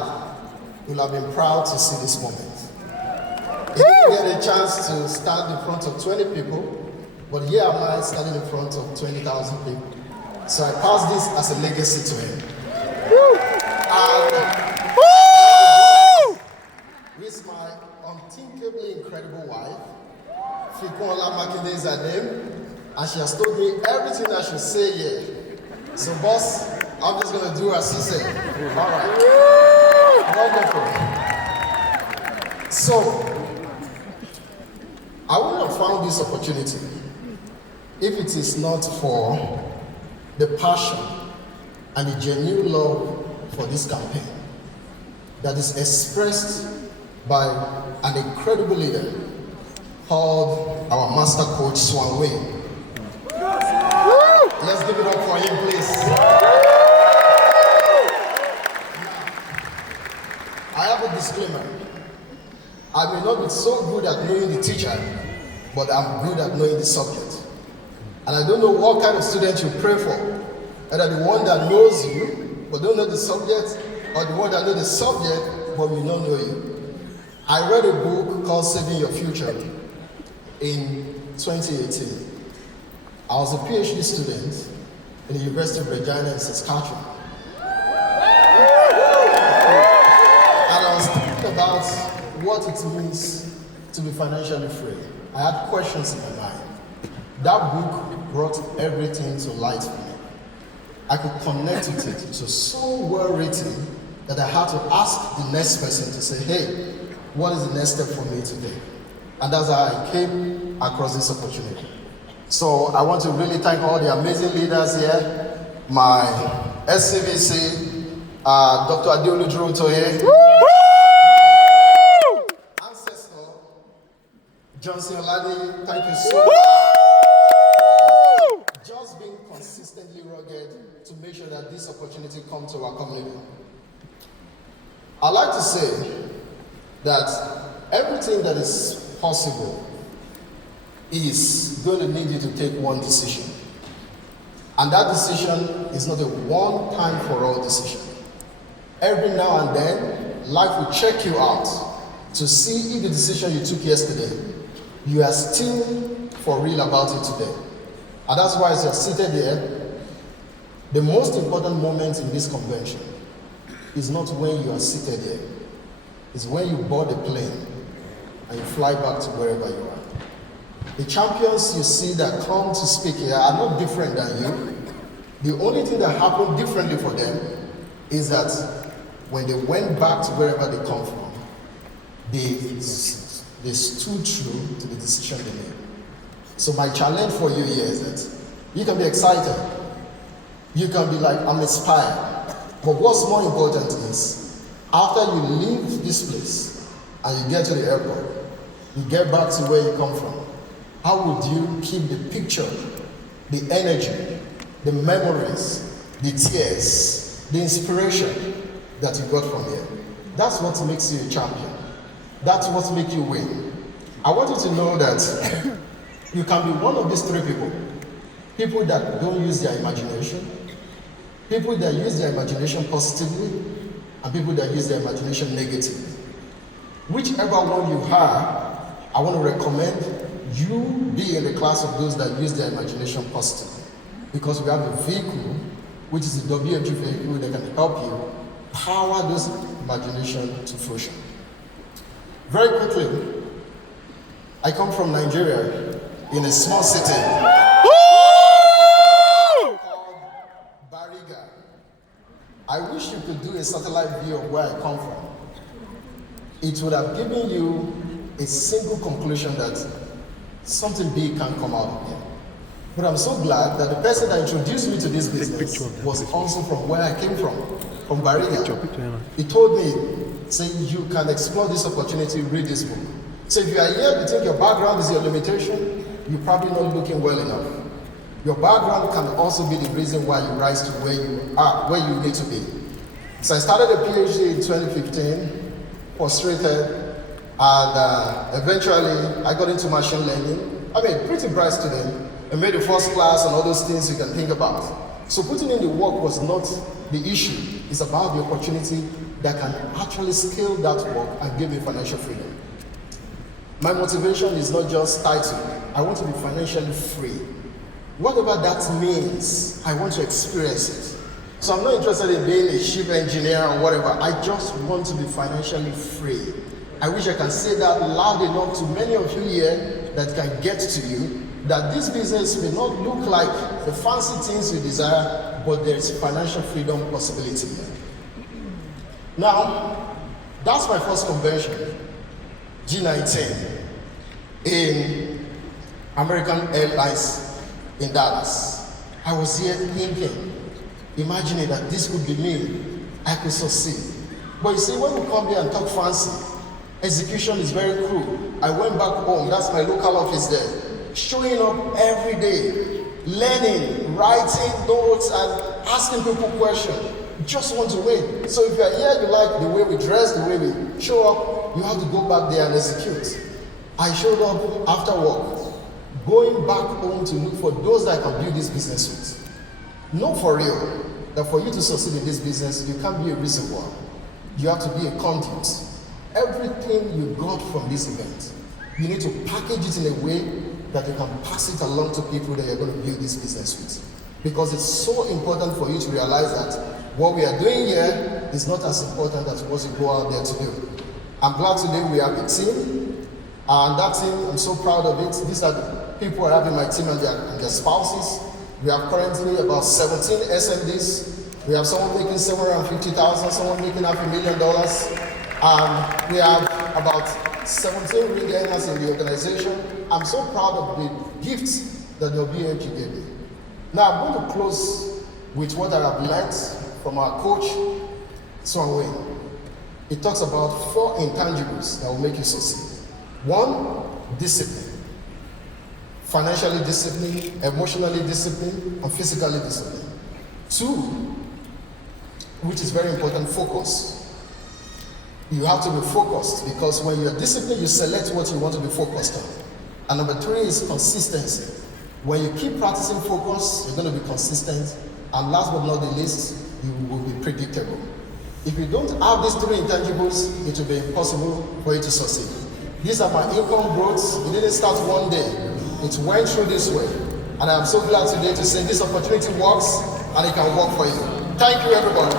life, you'll have been proud to see this moment. You didn't get a chance to stand in front of 20 people, but here am I standing in front of 20,000 people. So I pass this as a legacy to him. And with my unthinkably incredible wife, Oluwasegun Makinde is her name, and she has told me everything I should say here. So boss, I'm just going to do as he said. All right. Wonderful. So, I wouldn't have found this opportunity if it is not for the passion and the genuine love for this campaign that is expressed by an incredible leader called our master coach, Swan Wayne. Let's give it up for him, please. I have a disclaimer. I may not be so good at knowing the teacher, but I'm good at knowing the subject. And I don't know what kind of student you pray for, whether the one that knows you, but don't know the subject, or the one that knows the subject, but will not know you. I read a book called Saving Your Future in 2018. I was a PhD student in the University of Regina in Saskatchewan. And I was thinking about what it means to be financially free. I had questions in my mind. That book brought everything to light for me. I could connect with it. It was so well written that I had to ask the next person to say, hey, what is the next step for me today? And that's how I came across this opportunity. So I want to really thank all the amazing leaders here. My SCVC, Dr. Adeolu Toye, ancestor, Johnson Olade, thank you so much. Just being consistently rugged to make sure that this opportunity comes to our community. I'd like to say that everything that is possible is going to need you to take one decision. And that decision is not a one-time-for-all decision. Every now and then, life will check you out to see if the decision you took yesterday, you are still for real about it today. And that's why as you're seated here, the most important moment in this convention is not when you are seated here. It's when you board the plane and you fly back to wherever you are. The champions you see that come to speak here are not different than you. The only thing that happened differently for them is that when they went back to wherever they come from, they stood true to the decision they made. So my challenge for you here is that you can be excited. You can be like, I'm inspired. But what's more important is, after you leave this place and you get to the airport, you get back to where you come from, how would you keep the picture, the energy, the memories, the tears, the inspiration that you got from here? That's what makes you a champion. That's what makes you win. I want you to know that you can be one of these three people. People that don't use their imagination, people that use their imagination positively, and people that use their imagination negatively. Whichever one you are, I want to recommend you be in the class of those that use their imagination positively. Because we have a vehicle, which is a WFG vehicle that can help you power this imagination to fruition. Very quickly, I come from Nigeria in a small city called Bariga. I wish you could do a satellite view of where I come from. It would have given you a single conclusion that something big can come out of here. But I'm so glad that the person that introduced me to this business was also from where I came from Bariga. He told me, say, you can explore this opportunity, read this book. So if you are here, you think your background is your limitation, you're probably not looking well enough. Your background can also be the reason why you rise to where you are, where you need to be. So I started a PhD in 2015, frustrated, and eventually I got into machine learning. I mean, pretty bright student, and made the first class and all those things you can think about. So putting in the work was not the issue. It's about the opportunity that can actually scale that work and give you financial freedom. My motivation is not just title. I want to be financially free. Whatever that means, I want to experience it. So I'm not interested in being a ship engineer or whatever. I just want to be financially free. I wish I can say that loud enough to many of you here that can get to you, that this business may not look like the fancy things you desire, but there is financial freedom possibility. Now, that's my first convention, G19, in American Airlines in Dallas. I was here thinking, imagining that this could be me, I could succeed. But you see, when we come here and talk fancy, execution is very cruel. I went back home, that's my local office there, showing up every day, learning, writing notes, and asking people questions. Just want to win. So if you are here, you like the way we dress, the way we show up, you have to go back there and execute. I showed up after work, going back home to look for those that I can build this business with. Know for real that for you to succeed in this business, you can't be a reservoir. You have to be a conduit. Everything you got from this event, you need to package it in a way that you can pass it along to people that you're going to build this business with. Because it's so important for you to realize that what we are doing here is not as important as what you go out there to do. I'm glad today we have a team, and that team, I'm so proud of it. These are the people I have in my team and their spouses. We have currently about 17 SMDs. We have someone making $750,000, someone making $500,000. And we have about 17 ring earners in the organization. I'm so proud of the gifts that the WH gave me. Now I'm going to close with what I have learned from our coach, Swan Wayne. It talks about 4 intangibles that will make you succeed. 1, discipline. Financially disciplined, emotionally disciplined, and physically disciplined. 2, which is very important, focus. You have to be focused, because when you're disciplined, you select what you want to be focused on. And number 3 is consistency. When you keep practicing focus, you're going to be consistent. And last but not the least, you will be predictable. If you don't have these 3 intangibles, it will be impossible for you to succeed. These are my income growths. It didn't start one day. It went through this way. And I'm so glad today to say this opportunity works and it can work for you. Thank you, everybody.